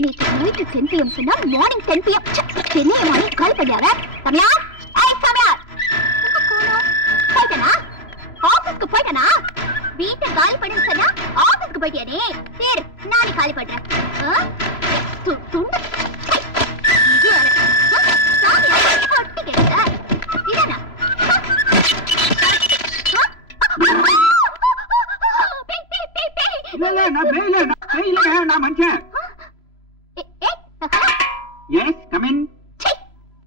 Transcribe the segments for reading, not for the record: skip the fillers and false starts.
நேற்று night 10 PM சொன்னா morning 10 PM. என்ன மார்னிங் கால் பண்ணியாவ? சமயா? ஏய் சமயா. போய்ட்டனா? ஆபீஸ்க்கு போய்ட்டனா? வீட்டை காலி பண்ணு சொன்னா ஆபீஸ்க்கு போய்ட்டியா நீ? சரி நானே காலி பண்றேன். துண்டு. இது சாமியா போட்டு கேட்டா. இதனா? இல்ல நான் மனுஷன். Yes come in.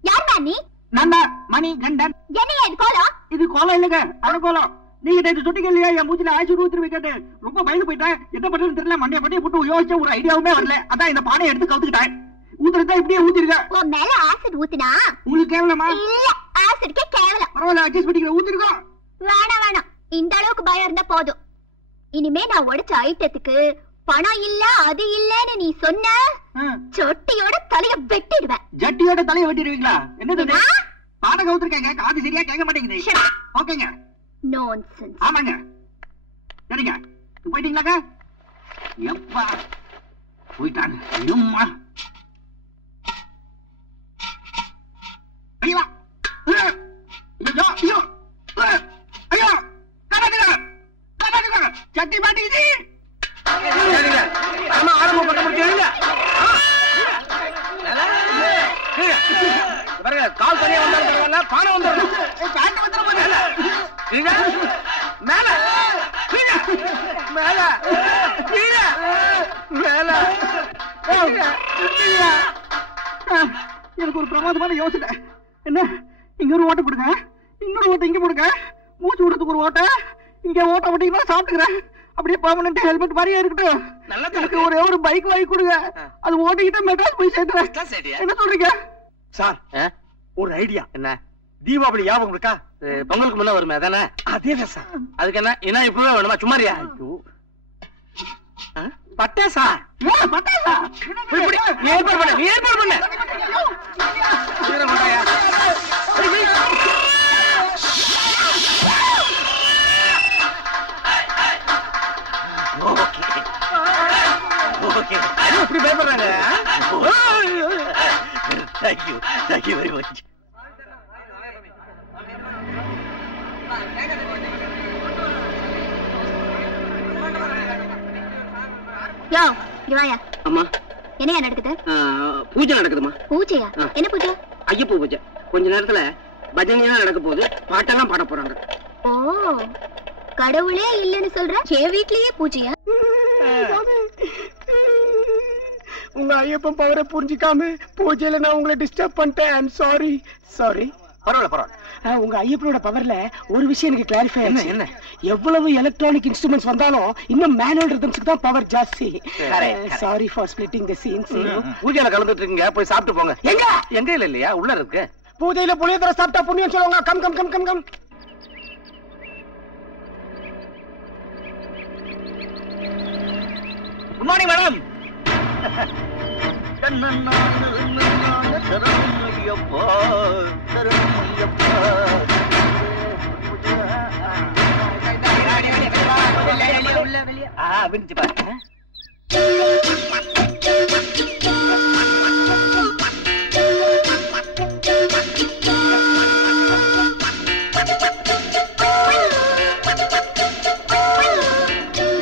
யார் நீ? நான் மணி கண்டன். என்னையா இது கோலம்? இது கோலம் இல்லங்க, அது கோலம். நீங்க நேற்று சொன்னீங்க இல்லையா என் மூச்சில ஆயிரம் ஊத்துருவி கேட்டு ரொம்ப பயந்து போயிட்டேன். என்ன பண்றதுன்னு தெரியல, மண்டைய போட்டு யோசிச்ச ஒரு ஐடியாவுமே வரல. அதான் இந்த பானையை எடுத்து கவுத்துக்கிட்டேன். ஊத்துறதா இப்படியே ஊத்திருக்க. உன் மேல ஆசிட் ஊத்துனா உங்களுக்கு கேவலமா? இல்ல ஆசிட்கே கேவலம். பரவாயில்ல அட்ஜஸ்ட் பண்ணிக்கிற ஊத்திருக்கோம். வேணாம் இந்த அளவுக்கு பயம் இருந்தா போதும். இனிமே நான் உடைச்ச ஐட்டத்துக்கு பணம் இல்ல அது இல்லன்னு நீ சொன்ன சொட்டியோட தலைய வெட்டிடுவேன். ஜட்டியோட தலைய வெட்டிடுவீங்களா? என்னது பானை கவுத்துருக்கேங்க, காது சரியா கேட்க மாட்டேங்குது. ஓகேங்க. நான்சென்ஸ். ஆமாங்க. சரிங்க, போயிட்டீங்களாங்க? எப்பா போயிட்டாங்க. ஐயம்மா ஐயா ஐயோ ஐயோ சட்டி மாட்டிக்கிச்சு. ஆரம்பம் பண்ண முடியல. கால் தனியா வந்தாலும் பரவாயில்ல, பானை வந்துடணும். மேல மேல மேல எனக்கு ஒரு பிரமாதமான யோசனை. என்ன, இங்க ஒரு ஓட்டை போடுங்க, இன்னொரு ஓட்டை இங்க போடுங்க, மூச்சு விடுறதுக்கு ஒரு ஓட்டை இங்க ஓட்ட போட்டீங்கன்னா சாப்பிட்டுக்கிறேன். அப்படியே பெர்மனன்ட் ஹெல்மெட் மாதிரியே இருக்கட்டும். எனக்கு ஒரே ஒரு பைக் வாங்கி கொடுங்க, அது ஓட்டிக்கிட்ட மெட்ராஸ் போய் சேர்த்துறேன். என்ன சொல்றீங்க சார்? ஒரு ஐடியா. என்ன? தீபாவளி ஞாபகம் இருக்கா? பொங்கலுக்கு முன்ன வருமே அதானே? அதேதான் சார். அதுக்கு என்ன இப்பவே வேணுமா? சும்மாரியா? பட்டாசா? பட்டாசா? நீ ஏற்பாடு பண்ண, நீ ஏற்பாடு பண்ண. இப்படி பயப்படுறாங்க. Thank you very much. யோ இவாயா. அம்மா என்னையா நடக்குது? பூஜை நடக்குதுமா. பூஜையா? என்ன பூஜை? ஐயப்ப பூஜை. கொஞ்ச நேரத்துல பஜனையா நடக்க போகுது, பாட்டெல்லாம் பாட போறாங்க. ஓ, கடவுளே இல்லன்னு சொல்ற, என் வீட்லயே பூஜையா? உங்க ஐயப்பன் பவரை புரிஞ்சுக்காம பூஜையில நான் உங்களை டிஸ்டர்ப் பண்ணிட்டேன். ஐ அம் சாரி. சாரி. பரவாயில்ல பரவாயில்ல. உங்க ஐயப்பனோட பவர்ல ஒரு விஷயம் எனக்கு கிளாரிஃபை என்ன ஆச்சு. என்ன? எவ்வளவு எலக்ட்ரானிக் இன்ஸ்ட்ருமெண்ட்ஸ் வந்தாலும் இன்னும் மேனுவல் ரிதம்ஸ்க்கு தான் பவர் ஜாஸ்தி. Sorry for splitting the scenes. பூஜையில கலந்துட்டு இருக்கீங்க, போய் சாப்பிட்டு போங்க. எங்க? எங்க இல்லையா, உள்ள இருக்கு. பூஜையில புளியோதரை சாப்பிட்டா புண்ணியம் சொல்லுவாங்க. Come come come come come. Good morning madam.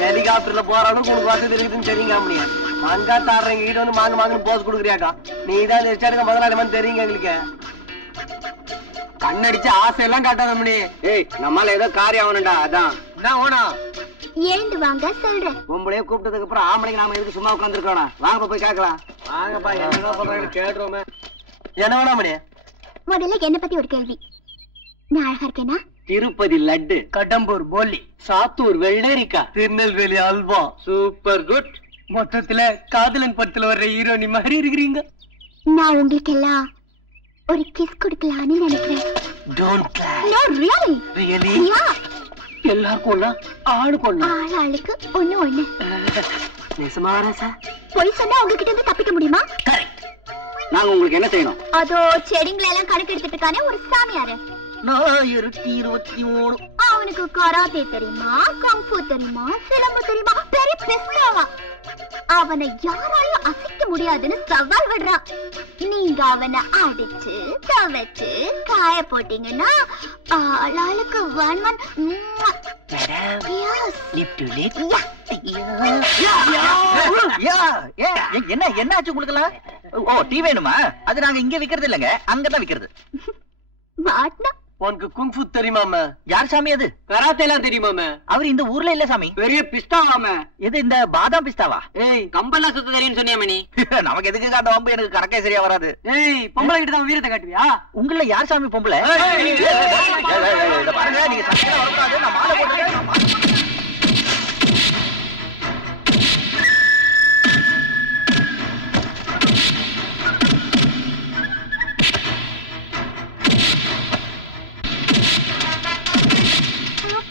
ஹெலிகாப்டர்ல போற அளவுக்கு உனக்கு வசதி இருக்குதுன்னு தெரியுங்க. முடியும் மாங்காத்த ஆடுறீங்க, கிட்ட வந்து மாங்க மாங்கன்னு போஸ் கொடுக்குறியாக்கா. நீ தான் எஸ்டாடுங்க முதலாளிமான்னு தெரியுங்க எங்களுக்கு. கண்ணடிச்சு ஆசையெல்லாம் காட்டாத மணி. ஏய், நம்மால ஏதோ காரியம் ஆகணும்டா. அதான் என்ன ஓணும்? எழுந்து வாங்க சொல்றேன். உங்களையே கூப்பிட்டதுக்கு அப்புறம் ஆம்பளைங்க நாம எதுக்கு சும்மா உட்காந்துருக்கோம்? வாங்க போய் கேட்கலாம். வாங்கப்பா, என்ன சொல்றாங்க கேட்டுருவோமே. என்ன வேணா மணி? முதல்ல என்ன பத்தி ஒரு கேள்வி. நான் அழகா இருக்கேனா? திருப்பதி லட்டு, கடம்பூர் போலி, சாத்தூர் வெள்ளரிக்கா, திருநெல்வேலி அல்வா. Super good. மொத்தத்துல காதலன் படத்துல வர்ற ஹீரோனி மாதிரி இருக்கிறீங்க. நான் உங்களுக்கு எல்லாம் ஒரு கிஸ் கொடுக்கலான்னு நினைக்கிறேன். Don't cry. No, really? Really? Yeah. எல்லாருக்கும் ஆளுக்கு ஒண்ணு. ஆளுக்கு ஒண்ணு ஒண்ணு. நிசமாரா சார்? பொய் சொன்னா உங்ககிட்ட இருந்து தப்பிக்க முடியுமா? கரெக்ட். நாங்க உங்களுக்கு என்ன செய்யணும்? அதோ செடிங்களை எல்லாம் கணக்கு எடுத்துட்டு இருக்கானே ஒரு சாமியாரு. 1023. அவனுக்கு கராத்தே தெரியுமா, கங்ஃபூ தெரியுமா, சிலம்பு தெரியுமா, பெரிய பிஸ்தாவா. அவனை யாராலும் அசைக்க முடியாதுன்னு சவால் விடுறான். நீங்க அவனை அடிச்சு துவைச்சு காய போட்டீங்கன்னா ஆளாளுக்கு 1 என்ன என்ன ஆச்சு உங்களுக்கு? ஓ, டீ வேணுமா? அது நாங்க இங்க விக்கிறது இல்லங்க, அங்கதான் விக்கிறது. மாட்னா உனக்கு குங்ஃபு தெரியுமாம? யார் சாமி அது? கராத்தே எல்லாம் தெரியுமாம? அவர் இந்த ஊர்ல இல்ல சாமி. பெரிய பிஸ்தாவாம? எது இந்த பாதாம் பிஸ்தாவா? ஏய், கம்பெல்லாம் சுத்த தெரியும்னு சொன்னியாம நீ? நமக்கு எதுக்கு காட்ட வம்பு? எனக்கு கணக்கே சரியா வராது. ஏய், பொம்பளை கிட்ட தான் வீரத்தை காட்டுவியா? உங்கள யார் சாமி பொம்பளை? இத பாருங்க, நீங்க சண்டையில வரக்கூடாது. நான் மாலை போட்டுறேன்.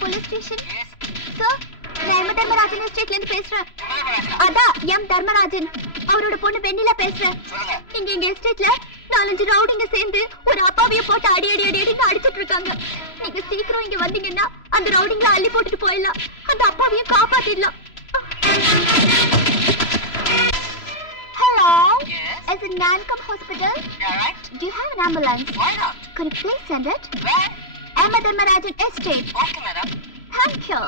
போலீஸ் ஸ்டேஷன் சார், நான் தர்மராஜன் எஸ்டேட்ல இருந்து பேசுறேன். அதான் எம் தர்மராஜன், அவரோட பொண்ணு வெண்ணிலா பேசுறேன். இங்க எங்க எஸ்டேட்ல 4-5 ரவுடிங்க சேர்ந்து ஒரு அப்பாவிய போட்டு அடி அடி அடி அடின்னு அடிச்சிட்டு இருக்காங்க. நீங்க சீக்கிரம் இங்க வந்தீங்கன்னா அந்த ரவுடிங்களை அள்ளி போட்டுட்டு போயிடலாம், அந்த அப்பாவியும் காப்பாத்திடலாம். Hello, is it Nankam Hospital? Yeah, right. Do you have an ambulance? Why not? Could you please send it? Where? M. Dharmarajan Estate. Okay, madam. Thank you.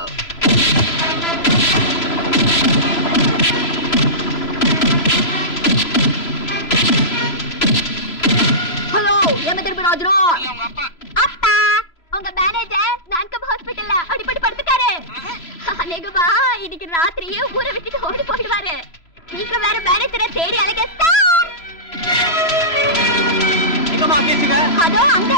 Hello, M. Dharmarajan. உங்க அப்பா. அப்பா, உங்க மேனேஜர் நான்கம் ஹாஸ்பிடல்ல அடிபட்டு படுத்துட்டாரு. அநேகமா இன்னைக்கு ராத்திரியே ஊரை விட்டுட்டு ஓடி போயிடுவாரு. சீக்கிரம் வேற மேனேஜரை தேடி அழைக்க. எங்கம்மா பேசுங்க? அதோ அங்க.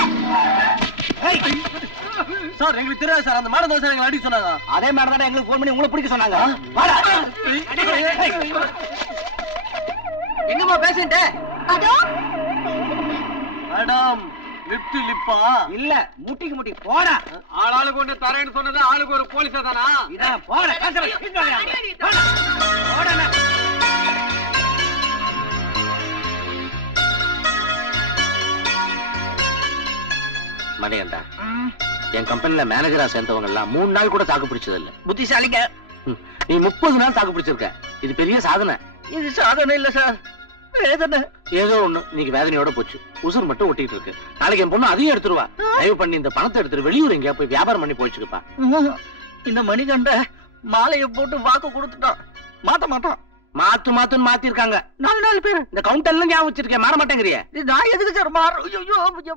சார், எங்களுக்கு தெரியாது சார். அந்த மேடம் தான் சார் எங்களை அடிக்க சொன்னாங்க. அதே மேடம் தான் எங்களுக்கு போன் பண்ணி உங்களை பிடிக்க சொன்னாங்க. வாடா. எங்கம்மா பேசிட்டு? அதோ மேடம், லிப்ட் லிப்பா இல்ல, முட்டிக்கு முட்டி. போடா. ஆளாளுக்கு ஒண்ணு தரேன்னு சொன்னது ஆளுக்கு ஒரு போலீஸா தானா? இதான் போடா. போடா. மணிகண்டா, என் கம்பெனில மேனேஜரா சேர்ந்தவங்க எல்லாம் 3 நாள் கூட தாக்கு பிடிச்சது இல்ல. புத்திசாலிங்க. நீ 30 நாள் தாக்கு பிடிச்சிருக்க. இது பெரிய சாதனை. இது சாதனை இல்ல சார், வேதனை. ஏதோ ஒண்ணு நீங்க வேதனையோட போச்சு. உசுர் மட்டும் ஒட்டிட்டு இருக்கு. நாளைக்கு என் பொண்ணு அதையும் எடுத்துருவா. தயவு பண்ணி இந்த பணத்தை எடுத்துட்டு வெளியூர் எங்கேயா போய் வியாபாரம் பண்ணி போயிச்சுக்கப்பா. இந்த மணிகண்ட மாலையை போட்டு வாக்கு கொடுத்துட்டான், மாத்த மாட்டான். மாத்துன்னு மாத்திருக்காங்க. 4 பேர். இந்த கவுண்டர்ல ஞாபகம் வச்சிருக்கேன், மாற மாட்டேங்கிறிய. நான் எதுக்கு சார்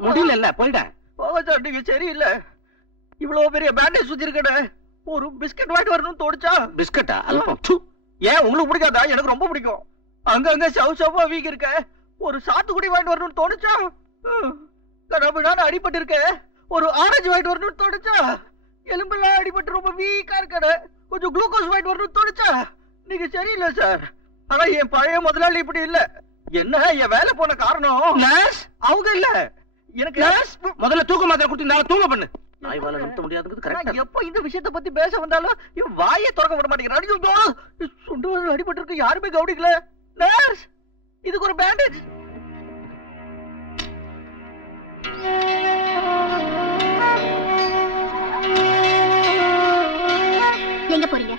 முடியல இல்ல, போயிட்டேன். போக சார், நீங்க சரியில்லை. இவ்வளவு பெரிய பேண்டேஜ் சுத்தி இருக்கட, ஒரு பிஸ்கட் வாங்கிட்டு வரணும்னு தோணுச்சா? பிஸ்கட்டா? அல்பம். ஏன் உங்களுக்கு பிடிக்காதா? எனக்கு ரொம்ப பிடிக்கும். அங்கங்க சவ் வீக் இருக்க, ஒரு சாத்துக்குடி வாங்கிட்டு வரணும்னு தோணுச்சா? கடவுளான அடிபட்டு இருக்க, ஒரு ஆரஞ்சு வாங்கிட்டு வரணும்னு தோணுச்சா? எலும்பெல்லாம் அடிபட்டு ரொம்ப வீக்கா இருக்கட, கொஞ்சம் குளுக்கோஸ் வாங்கிட்டு வரணும்னு தோணுச்சா? நீங்க சரியில்லை சார். ஆனா என் பழைய முதலாளி இப்படி இல்ல. என்ன என் வேலை போன காரணம் அவங்க இல்ல, எனக்கு முதல்ல தூக்க மாத்திரை கொடுத்து தூங்க பண்ணு. நாய்வால நிறுத்த முடியாதுங்கிறது கரெக்டா. எப்ப இந்த விஷயத்தை பத்தி பேச வந்தாலும் இவன் வாயை திறக்க விட மாட்டேங்கிறான். சுண்டு அடிபட்டு இருக்கு, யாருமே கவனிக்கல. நர்ஸ், இதுக்கு ஒரு பேண்டேஜ். எங்க போறீங்க?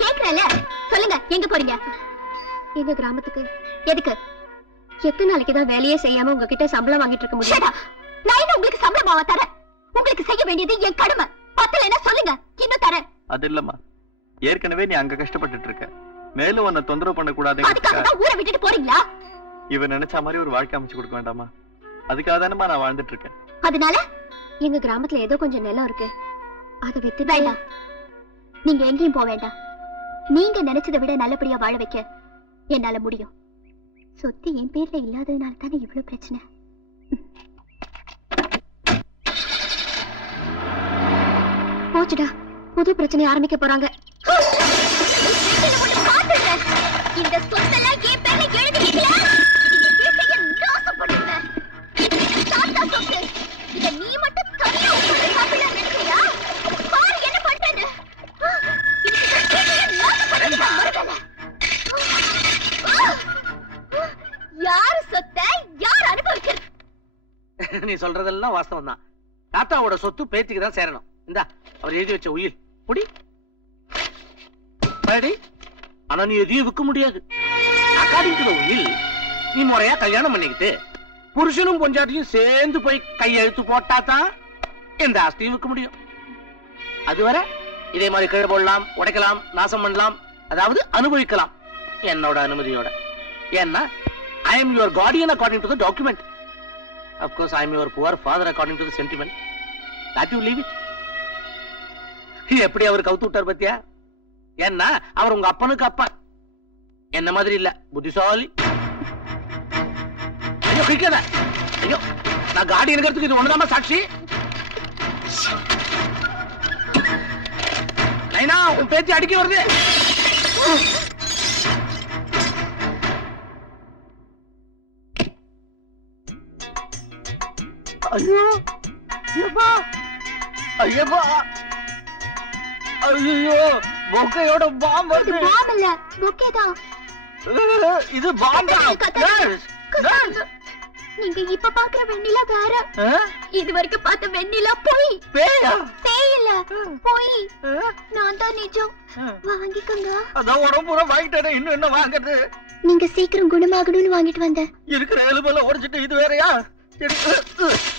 கேக்குறல, சொல்லுங்க, எங்க போறீங்க? எங்க கிராமத்துக்கு. எதுக்கு? எத்தனை நாளைக்கு தான் வேலையே செய்யாம உங்ககிட்ட சம்பளம் வாங்கிட்டு இருக்க முடியும்? நான் என்ன உங்களுக்கு சம்பளமாவா தரேன்? உங்களுக்கு செய்ய வேண்டியது என் கடமை. பத்தலைன்னா சொல்லுங்க, இன்னும் தரேன். அது இல்லம்மா, ஏற்கனவே நீ அங்க கஷ்டப்பட்டுட்டு இருக்க, மேலும் உன்னை தொந்தரவு பண்ண கூடாது. அதுக்காக தான் ஊரை விட்டுட்டு போறீங்களா? இவன் நினைச்ச மாதிரி ஒரு வாழ்க்கை அமைச்சு கொடுக்க வேண்டாமா? அதுக்காக தானமா நான் வாழ்ந்துட்டு இருக்கேன். அதனால எங்க கிராமத்துல ஏதோ கொஞ்சம் நிலம் இருக்கு, அதை வித்து. வேண்டாம், நீங்க எங்கேயும் போக வேண்டாம். நீங்க நினைச்சதை விட நல்லபடியா வாழ வைக்க என்னால முடியும். சொத்து என் பேர்ல இல்லாததுனால தானே இவ்வளவு பிரச்சனை. போச்சுடா, புது பிரச்சனை ஆரம்பிக்க போறாங்க. இந்த சொத்தெல்லாம் என் பேர்ல எழுதிட்டீங்களா? நீ மட்டும் தனியா உட்கார்ந்து சாப்பிடலாம் நினைக்கிறியா? பாரு என்ன பண்றேன்னு. யாரு சொத்தை யார் அனுபவிக்கிறது? நீ சொல்றதெல்லாம் வாஸ்தவம் தான். தாத்தாவோட சொத்து பேத்திக்கு தான் சேரணும். இந்தா அவர் எழுதி வச்ச உயில் புடி. ஆனா நீ எதையும் விற்க முடியாது. அக்கார்டிங் டு தி உயில் நீ முறையா கல்யாணம் பண்ணிக்கிட்டு புருஷனும் பொஞ்சாட்டியும் சேர்ந்து போய் கையெழுத்து போட்டாதான் எந்த ஆஸ்தியும் விற்க முடியும். அதுவரை இதே மாதிரி கீழே போடலாம், உடைக்கலாம், நாசம் பண்ணலாம், அதாவது அனுபவிக்கலாம் என்னோட அனுமதியோட. ஏன்னா I am your guardian according to the document. Of course, I am your poor father according to the sentiment. That you leave it. எப்படி அவர் கவுத்து விட்டார் பத்தியா? ஏன்னா அவர் உங்க அப்பனுக்கு அப்பா. என்ன மாதிரி இல்ல, புத்திசாலி. ஐயோ கிரிக்கெட். ஐயோ நான் கார்டியனுக்கு இது ஒண்ணுதாமா சாட்சி. நைனா உன் பேத்தி அடிக்க வருது. ஐயோ ஐயப்பா ஐயப்பா ஐயோ பொக்கையோட பாம்பு இது வருது. பாம் இல்ல, பொக்கே தான். இது பாம்பா? நீங்க இப்ப பாக்குற வெண்ணிலா வேற. இது வரைக்கும் பார்த்த வெண்ணிலா போய். பேயா? பேய் இல்ல, போய். நான் தான் நிஜம். வாங்கிக்கோங்க. அதான் உடம்பு பூரா வாங்கிட்டேன், இன்னும் என்ன வாங்குறது? நீங்க சீக்கிரம் குணமாகணும்னு வாங்கிட்டு வந்தேன். இருக்கிற எலும்பெல்லாம் உடைச்சிட்டு இது வேறயா?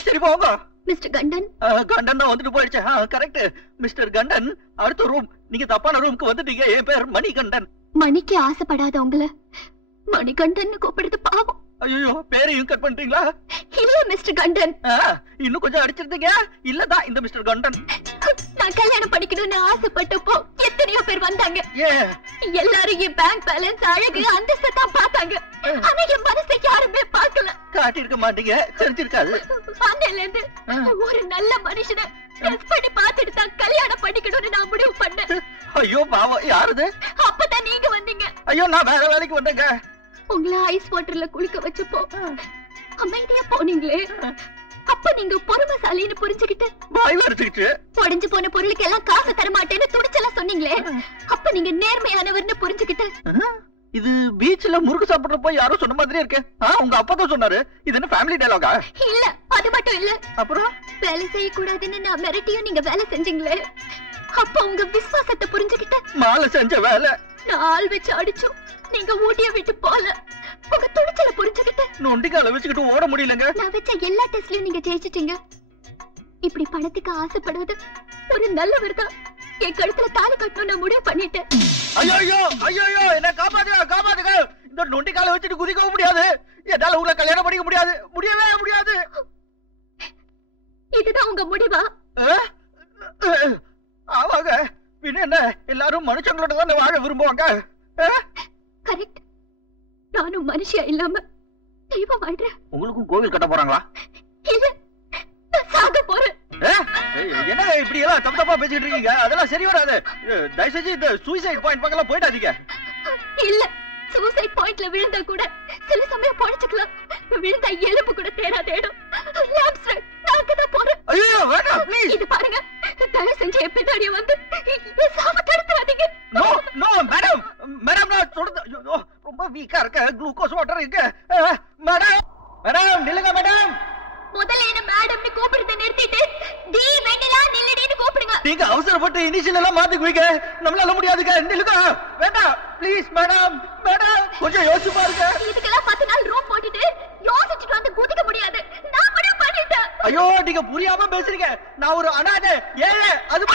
சரி போங்க. மிஸ்டர் கண்டன். கண்டன் தான் வந்துட்டு போயிடுச்சு. கரெக்ட் மிஸ்டர் கண்டன். அடுத்த ரூம். நீங்க தப்பான ரூமுக்கு வந்துட்டீங்க. என் பேர் மணிகண்டன். மணிக்கு ஆசைப்படாத உங்களை மணிகண்டன் கூப்பிடுறது பாவம். ஐயோ பேரையும் கட் பண்றீங்களா? இல்ல மிஸ்டர் கண்டன். இன்னும் கொஞ்சம் அடிச்சிருந்தீங்க. இல்லதான் இந்த மிஸ்டர் கண்டன். நான் கல்யாணம் படிக்கணும்னு ஆசைப்பட்டப்போ எத்தனையோ பேர் வந்தாங்க. ஏன் எல்லாரும் என் பேங்க் பேலன்ஸ், அழகு, அந்தஸ்தை தான் பார்த்தாங்க. ஆனா என் மனசை யாருமே பார்க்கல. காட்டியிருக்க மாட்டீங்க, தெரிஞ்சிருக்காது. அன்னையில இருந்து ஒரு நல்ல மனுஷனை டெஸ்ட் பண்ணி பார்த்துட்டு தான் கல்யாணம் பண்ணிக்கணும்னு நான் முடிவு பண்ணேன். ஐயோ பாவம், யாருது? அப்பதான் நீங்க வந்தீங்க. ஐயோ நான் வேற வேலைக்கு வந்தேங்க. உங்களை ஐஸ் வாட்டர்ல குளிக்க வச்சப்போ அமைதியா போனீங்களே, அப்ப நீங்க பொறுமைசாலின்னு புரிஞ்சுக்கிட்டு வாய் வரைச்சுக்கிட்டு உடைஞ்சு போன பொருளுக்கு எல்லாம் காசு தர மாட்டேன்னு துணிச்சலா சொன்னீங்களே, அப்ப நீங்க நேர்மையானவர்னு புரிஞ்சுக்கிட்டு. இது பீச்ல முறுக்கு சாப்பிடுறப்ப யாரோ சொன்ன மாதிரியே இருக்கு. உங்க அப்பா தான் சொன்னாரு. இது என்ன ஃபேமிலி டயலாகா? இல்ல அது மட்டும் இல்ல, அப்புறம் வேலை செய்யக்கூடாதுன்னு நான் மிரட்டியும் நீங்க வேலை செஞ்சீங்களே, அப்ப உங்க விசுவாசத்தை புரிஞ்சுக்கிட்டு மாலை செஞ்ச வேலை. நான் ஆள் வச்சு அடிச்சோம், நீங்க ஊட்டிய விட்டு போல. உங்க துணிச்சல புரிஞ்சுக்கிட்டு நொண்டிக்கால வச்சுக்கிட்டு ஓட முடியலங்க. நான் வச்ச எல்லா டெஸ்ட்லயும் நீங்க ஜெயிச்சிட்டீங்க. இப்படி பணத்துக்கு ஆசைப்படாத ஒரு நல்லவர் தான் என் கழுத்துல தாலி கட்டணும் நான் முடிவு பண்ணிட்டேன். ஐயோ ஐயோ என்ன காப்பாத்துங்க காப்பாத்துங்க. இந்த நொண்டிக்கால வச்சுட்டு குதிக்கவும் முடியாது. என்னால உங்களை கல்யாணம் பண்ணிக்க முடியாது, முடியவே முடியாது. இதுதான் உங்க முடிவா? ஆமாங்க, பின்ன என்ன, எல்லாரும் மனுஷங்களோட தான் வாழ விரும்புவாங்க. கரெக்ட். நானும் மனுஷியா இல்லாம தெய்வம் வாழ்றேன். உங்களுக்கும் கோவில் கட்ட போறாங்களா? இல்ல, நான் சாக போறேன். என்ன இப்படி எல்லாம் தப்பு தப்பா பேசிட்டு இருக்கீங்க? அதெல்லாம் சரி வராது. தயவு செஞ்சு இந்த சூசைட் பாயிண்ட் பக்கம்லாம் போயிடாதீங்க. இல்ல, சூசைட் பாயிண்ட்ல விழுந்தா கூட சில சமயம் பொழைச்சுக்கலாம். விழுந்தா எலும்பு கூட தேடும். நான் அங்கதான் போறேன். ஐயோ வேண்டாம் ப்ளீஸ். இது பாருங்க, தயவு செஞ்சு என் பின்னாடியே வந்து என் சாம தடுத்துறாதீங்க. நோ நோ மேடம், மேடம் நான் சொல்றது ஐயோ ரொம்ப வீக்கா இருக்க. குளுக்கோஸ் வாட்டர் இருக்கு. மேடம் மேடம் நில்லுங்க மேடம். முதல்ல என்ன மேடம்னு கூப்பிடுறத நிறுத்திட்டு டி வெண்ணிலா நில்லடின்னு கூப்பிடுங்க. நீங்க அவசரப்பட்டு இனிஷியல் எல்லாம் மாத்திக்குவீங்க. நம்மளால முடியாதுங்க. நில்லுங்க. வேண்டாம் ப்ளீஸ் மேடம். மேடம் கொஞ்சம் யோசிச்சு பாருங்க. இதுக்கெல்லாம் 10 நாள் ரூம் போட்டுட்டு யோசிச்சுட்டு வந்து குதிக்க முடியாது. நான் முடிவு பண்ணிட்டேன். ஐயோ நீங்க புரியாம பேசுறீங்க. நான் ஒரு அனாதை ஏழை. அது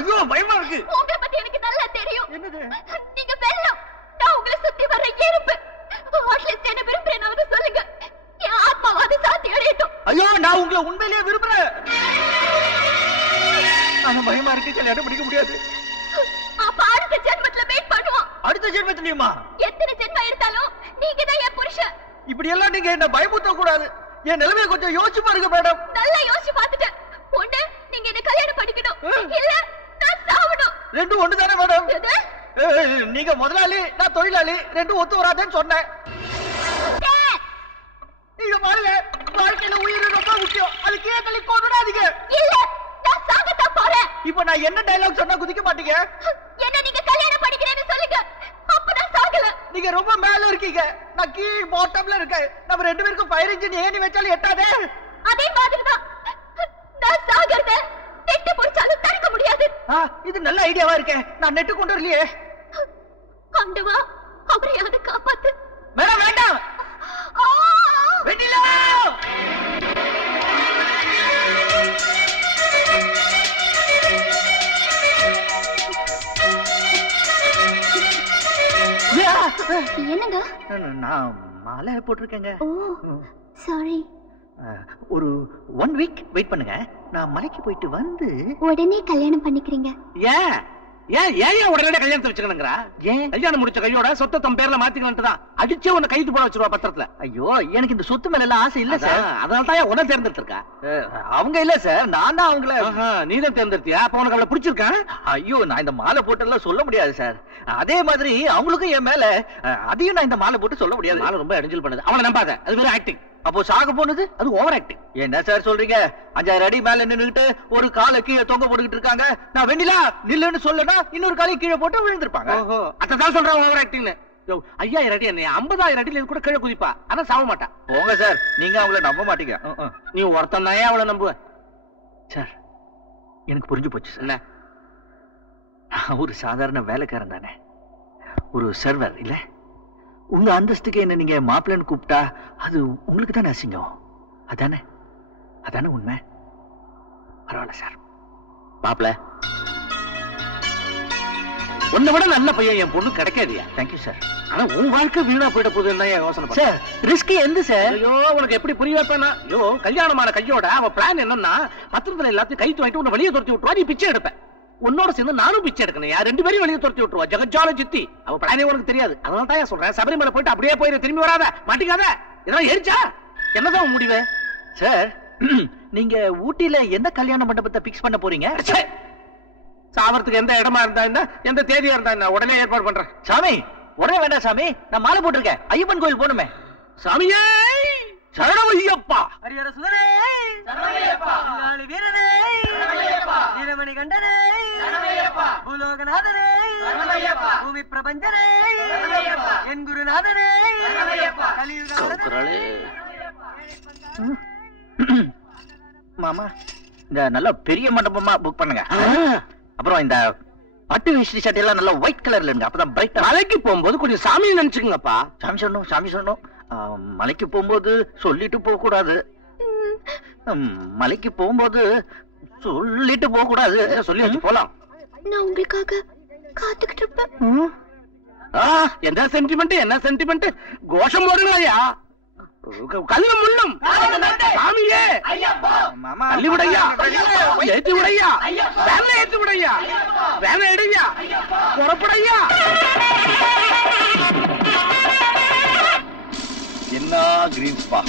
ஐயோ பயமா இருக்கு. உங்களை பத்தி எனக்கு நல்லா தெரியும். என்னது? நீங்க வெள்ளம், நான் உங்களை சுத்தி வர எறும்பு. அட்லீஸ்ட் என்ன விரும்புறேனாவது சொல்லுங்க. என் ஆத்மாவாது சாந்தி அடையட்டும். ஐயோ நான் உங்களை உண்மையிலேயே விரும்புறேன். ஆனா பயமா இருக்கு, கல்யாணம் பண்ணிக்க முடியாது. அப்ப அடுத்த ஜென்மத்துல வெயிட் பண்ணுவோம். அடுத்த ஜென்மத்திலயுமா? எத்தனை ஜென்மம் இருந்தாலும் நீங்க தான் என் புருஷன். இப்படி எல்லாம் நீங்க என்ன பயமுறுத்த கூடாது. என் நிலைமையை கொஞ்சம் யோசிச்சு பாருங்க மேடம். நல்லா யோசிச்சு பார்த்துட்டேன். ஒண்ணு நீங்க என்ன கல்யாணம் பண்ணிக்கணும், இல்ல நான் சாவணும். ரெண்டும் ஒண்ணுதானே மேடம்? எது? நீங்க முதலாளி, நான் தொழிலாளி. ரெண்டும் ஒத்து வராதுன்னு சொன்னேன். நீங்க பாருங்க, வாழ்க்கையில உயிர் ரொம்ப முக்கியம். அது கீழே தள்ளி கொண்டுடாதீங்க. இல்ல, நான் சாகத்தான் போறேன். இப்ப நான் என்ன டயலாக் சொன்னா குதிக்க மாட்டீங்க? என்ன நீங்க கல்யாணம் பண்ணிக்கிறேன்னு சொல்லுங்க, அப்ப நான் சாகல. நீங்க ரொம்ப மேல இருக்கீங்க, நான் கீழ் பாட்டம்ல இருக்கேன். நம்ம ரெண்டு பேருக்கும் ஃபயர் இன்ஜின் ஏணி வச்சாலும் எட்டாதே. அதே மாதிரிதான் நான் சாகறத நெட்டு பொறிச்சாலும் தடுக்க முடியாது. இது நல்ல ஐடியாவா இருக்கே. நான் நெட்டு கொண்டு வரலையே. ஆண்டவா, அவரையாவது காப்பாத்து. மேடம் வேண்டாம். வெண்ணிலா! என்னங்க? நான் மாலை போட்டிருக்கேங்க. ஓ சாரி. ஒரு 1 வீக் வெயிட் பண்ணுங்க. நான் மலைக்கு போயிட்டு வந்து உடனே கல்யாணம் பண்ணிக்கிறீங்க. ஏன் ஏன் ஏன் உடனே கல்யாணத்தை வச்சுக்கணுங்கிறா? ஏன் கல்யாணம் முடிச்ச கையோட சொத்தை தம் பேர்ல மாத்திக்கலான்ட்டு தான் அடிச்சே உன்னை கைது போட வச்சிருவா பத்திரத்துல. ஐயோ, எனக்கு இந்த சொத்து மேல எல்லாம் ஆசை இல்ல சார். அதனால தான் உன்னை தேர்ந்தெடுத்திருக்கா. அவங்க இல்ல சார், நான் தான் அவங்கள. நீ தான் தேர்ந்தெடுத்தியா? அப்ப உனக்கு அவளை பிடிச்சிருக்கா? ஐயோ, நான் இந்த மாலை போட்டெல்லாம் சொல்ல முடியாது சார். அதே மாதிரி அவங்களுக்கும் என் மேல அதையும் நான் இந்த மாலை போட்டு சொல்ல முடியாது. மாலை ரொம்ப இடைஞ்சல் பண்ணுது. அவனை நம்பாத, அது வேற ஆக்டிங். அப்போ சாக போனது அது ஓவர் ஆக்டிங். என்ன சார் சொல்றீங்க? 5000 அடி மேல நின்னுகிட்டு ஒரு காலை கீழே தொங்க போட்டுக்கிட்டு இருக்காங்க. நான் வெண்ணிலா நில்லுன்னு சொல்லனா இன்னொரு காலை கீழே போட்டு விழுந்திருப்பாங்க. அதான் சொல்றேன் ஓவர் ஆக்டிங்னு. 5000 அடி என்ன 50000 அடியில கூட கீழே குதிப்பா. ஆனா சாவ மாட்டா. போங்க சார், நீங்க அவங்கள நம்ப மாட்டீங்க. நீ ஒருத்தன் தான் அவளை நம்புவ. சார், எனக்கு புரிஞ்சு போச்சு சார். என்ன? நான் ஒரு சாதாரண வேலைக்காரன் தானே, ஒரு சர்வர் இல்ல. உங்க அந்தஸ்துக்கு என்ன நீங்க மாப்பிள்ளன்னு கூப்பிட்டா அது உங்களுக்கு தானே அசிங்கம். அதானே அதானே உண்மை. பரவாயில்ல சார். மாப்பிள்ள, உன்னை விட நல்ல பையன் என் பொண்ணு கிடைக்காதியா? Thank you sir. ஆனா உன் வாழ்க்கை வீணா போயிட போகுதுன்னு யோசனை சார். ரிஸ்க் எந்த சார்? ஐயோ, உனக்கு எப்படி புரிய வைப்பேன்னா, ஐயோ கல்யாணமான கையோட அவ பிளான் என்னன்னா பத்திரத்துல எல்லாத்தையும் கைத்து வாங்கிட்டு உன்னை வெளியே துரத்தி விட்டுருவா. நீ பிச்சை எடுப்பேன். உன்னோட சேர்ந்து நானும் பிச்சை எடுக்கணும். யார் 2 பேரும் வெளியே துரத்தி விட்டுருவா. ஜெகஜால சித்தி. அவ பிளானே உனக்கு தெரியாது. அதனால தான் சொல்றேன், சபரிமலை போயிட்டு அப்படியே போயிரு, திரும்பி வராத, மாட்டிக்காத. இதெல்லாம் எரிச்சா என்னதான் உன் முடிவு? சார், நீங்க ஊட்டியில எந்த கல்யாண மண்டபத்தை பிக்ஸ் பண்ண போறீங்க? சாவறதுக்கு எந்த இடமா இருந்தா என்ன, எந்த தேதியா இருந்தா என்ன, உடனே ஏற்பாடு பண்றேன். சாமி, உடனே வேண்டாம் சாமி. நான் மாலை போட்டிருக்கேன். ஐயப்பன் கோயில் போகணுமே. சாமியே சரணமையப்பா. ஹரிஹர சுதனே சரணமையப்பா. நாளி வீரனே சரணமையப்பா. வீரமணி கண்டனே சரணமையப்பா. பூலோகநாதனே சரணமையப்பா. பூமி பிரபஞ்சனே சரணமையப்பா. என் குருநாதனே சரணமையப்பா. கலியுகநாதனே. மாமா, இந்த நல்ல பெரிய மண்டபமா புக் பண்ணுங்க. அப்புறம் இந்த பட்டு வேஷ்டி சட்டையெல்லாம் நல்லா ஒயிட் கலர்ல இருங்க. அப்பதான் பிரைட்டா. மலைக்கு போகும்போது கொஞ்சம் சாமியை நினைச்சுங்கப்பா. சாமி சொல்லணும். மலைக்கு போகும்போது சொல்லிட்டு போக கூடாது. மலைக்கு போகும்போது சொல்லிட்டு போக கூடாது. சொல்லி வச்சு போலாம். நான் உங்களுக்காக காத்துக்கிட்டு இருப்பேன். என்ன சென்டிமெண்ட், என்ன சென்டிமெண்ட். கோஷம் போடுங்களையா, கல்லு முள்ளும் சாமியே. தள்ளி விடையா, ஏற்றி விடையா, வேலை ஏற்றி விடையா, வேலை எடுயா, புறப்படையா. என்ன கிரீன்ஸ்பா,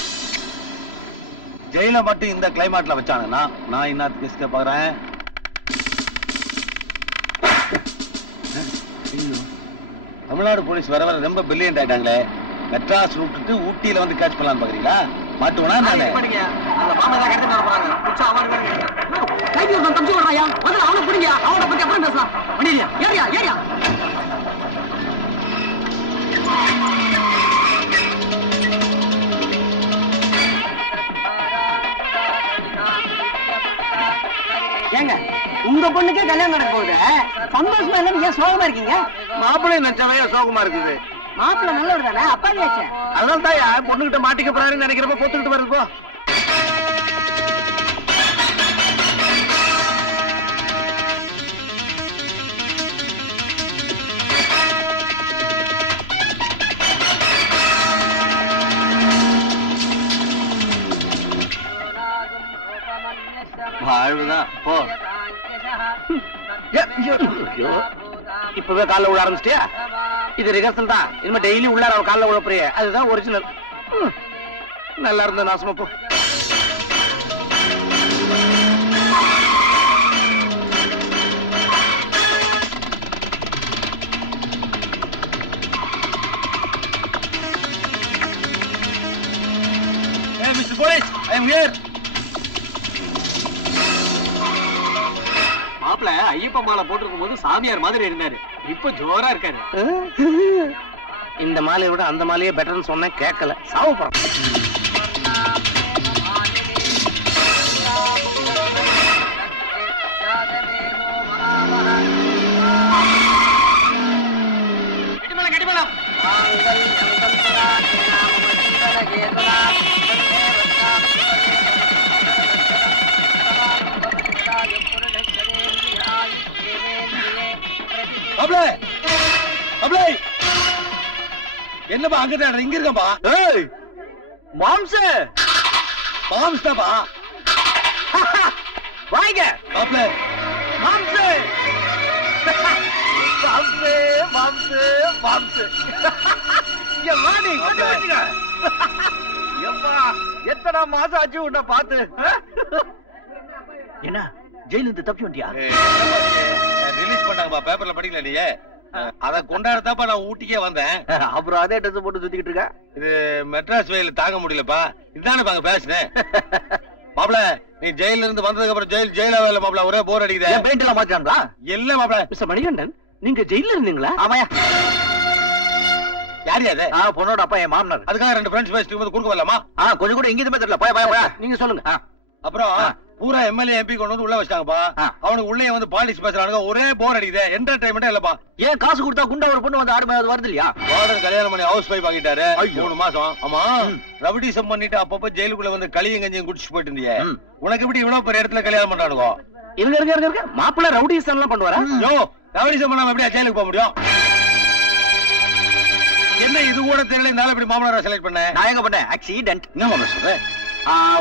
ஜெயில மட்டும் இந்த கிளைமேட்ல வச்சானுன்னா நான் இன்னத்துக்கு எஸ்கே பாக்குறேன். தமிழ்நாடு போலீஸ் வர வர ரொம்ப பிரில்லியன்ட் ஆயிட்டாங்களே. மெட்ராஸ் விட்டுட்டு ஊட்டியில வந்து கேட்ச் பண்ணலாம் பாக்குறீங்களா? மாட்டுவனா நானே? அவனை பத்தி அப்புறம் பேசலாம். ஏரியா ஏரியா ஏங்க, உங்க பொண்ணுக்கே கல்யாணம் நடக்க போகுது. சந்தோஷமா இல்ல, ஏன் சோகமா இருக்கீங்க? மாப்பிள்ளை நச்சவையா சோகமா இருக்குது. மாப்பிள்ள நல்லவர் தானே, அப்பாவியாச்சே. அதனால தான் பொண்ணுகிட்ட மாட்டிக்க போறாருன்னு நினைக்கிறப்ப பொத்துக்கிட்டு வருது. போ. வாழ்வுதான் போ. இப்பவே காலைல விழ ஆரம்பிச்சிட்டியா? இது ரிஹர்சல் தான். இனிமே டெய்லி உள்ளார அவ காலைல உழப்புறிய, அதுதான் ஒரிஜினல். நல்லா இருந்த நாசமா போ. Hey, Mr. Police, I am here. மாப்பிள்ள ஐயப்ப மாலை போட்டிருக்கும் போது சாமியார் மாதிரி இருந்தாரு. இப்ப ஜோரா இருக்காரு. இந்த மாலையை விட அந்த மாலையே பெட்டர்னு சொன்னேன், கேட்கல. சாவ போறான். மாப்ளே மாப்ளே என்னப்பா அங்க தான் இங்க இருக்கம்பா ஏய் மாம்ஸ் மாம்ஸ் தான்ப்பா வாங்க மாப்ளே மாம்ஸ் மாம்ஸ் மாம்ஸ் மாம்ஸ் இங்க வாடி கொண்டு வந்துங்க எப்பா எத்தனை மாசம் ஆச்சு உன்னை பார்த்து என்ன ஜெயில இருந்து தப்பி வண்டியா ரிலீஸ் பண்ணாங்கப்பா பேப்பர்ல படிக்கல நீ அத கொண்டாடத்தாப்பா நான் ஊட்டிக்கே வந்தேன் அப்புறம் அதே ட்ரெஸ் போட்டு சுத்திக்கிட்டு இருக்க இது மெட்ராஸ் வெயில் தாங்க முடியலப்பா இதுதானே பாங்க பேசுனேன் மாப்ள நீ ஜெயில இருந்து வந்ததுக்கு அப்புறம் ஜெயில வேலை மாப்ள ஒரே போர் அடிக்குது பெயிண்ட் எல்லாம் மாத்திட்டாங்களா இல்ல மாப்ள மிஸ்டர் மணிகண்டன் நீங்க ஜெயில இருந்தீங்களா? ஆமாயா யார் அது பொண்ணோட அப்பா என் மாமனார் அதுக்காக ரெண்டு ஃப்ரெண்ட்ஸ் பேசிட்டு போது குறுக்க வரலாமா கொஞ்சம் கூட எங்கேயுமே தெரியல போய் போய் போய் நீங்க சொல்லுங்க. அப்புறம் பூரா எம்எல்ஏ எம்பி கொண்டு வந்து உள்ள வச்சிட்டாங்கப்பா அவனுக்கு உள்ளே வந்து பாலிடிக்ஸ் பேசுறானுங்க ஒரே போர் அடிக்குது என்டர்டைன்மெண்டே இல்லப்பா ஏன் காசு கொடுத்தா குண்டா ஒரு பொண்ணு வந்து ஆடு வருது இல்லையா வார்டன் கல்யாணம் பண்ணி ஹவுஸ் வைஃப் ஆகிட்டாரு 3 மாசம் ஆமா ரவுடிசம் பண்ணிட்டு அப்பப்ப ஜெயிலுக்குள்ள வந்து களியும் கஞ்சியும் குடிச்சு போயிட்டு இருந்தியே உனக்கு எப்படி இவ்வளவு பெரிய இடத்துல கல்யாணம் பண்றானுங்க இருங்க மாப்பிள்ள ரவுடிசம் எல்லாம் பண்ணுவாரா? யோ ரவுடிசம் பண்ணாம எப்படியா ஜெயிலுக்கு போக முடியும்? என்ன இது கூட தெரியல இந்த இப்படி மாமனாரை செலக்ட் பண்ண நான் எங்க பண்ணேன் ஆக்சிடென்ட் என்ன மாமனார் சொல்றேன்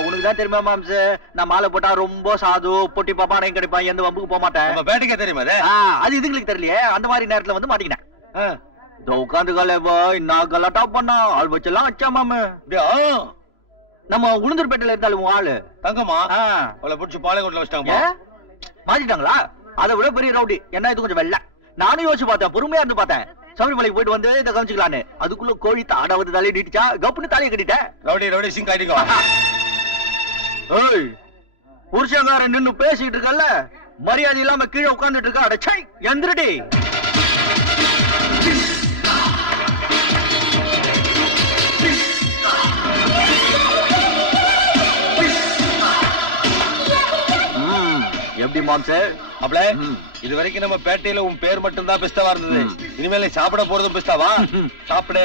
உனக்கு தான் தெரியுமா மாம்ஸ் நான் மாலை போட்டா ரொம்ப சாது பொட்டி பாப்பாடையும் கிடைப்பான் எந்த வம்புக்கு போக மாட்டேன் பேட்டிக்கே தெரியுமா அது இதுங்களுக்கு தெரியலையே அந்த மாதிரி நேரத்துல வந்து மாட்டிக்கினேன் உட்காந்து காலேவா நான் கலாட்டா பண்ணா ஆள் வச்செல்லாம் வச்சா மாமு நம்ம உளுந்தூர்பேட்டையில இருந்தாலும் ஆளு தங்கம்மா அவளை பிடிச்சி பாளையங்கோட்டில் வச்சிட்டாங்க மாட்டிட்டாங்களா அதை விட பெரிய ரவுடி என்ன இது கொஞ்சம் வெள்ள நானும் யோசிச்சு பார்த்தேன் பொறுமையா இருந்து பார்த்தேன் சபரிமலைக்கு போயிட்டு வந்து இதை கவனிச்சுக்கலான்னு அதுக்குள்ள கோழி தாடாவது தலையை நீட்டிச்சா கப்புன்னு தலையை கட்டிட்டேன் ரவுடி சிங் காட்டிக்கோ புருஷங்காரன் நின்னு பேசிட்டு இருக்கல மரியாதை இல்லாம கீழே உட்கார்ந்துட்டு இருக்கா அடச்சை எந்திரடி எப்படி மாம்சே அப்பல இது வரைக்கும் நம்ம பேட்டையில உன் பேர் மட்டும் தான் பெஸ்டாவா இருந்தது இனிமேல சாப்பிட போறதும் பெஸ்டாவா சாப்பிடு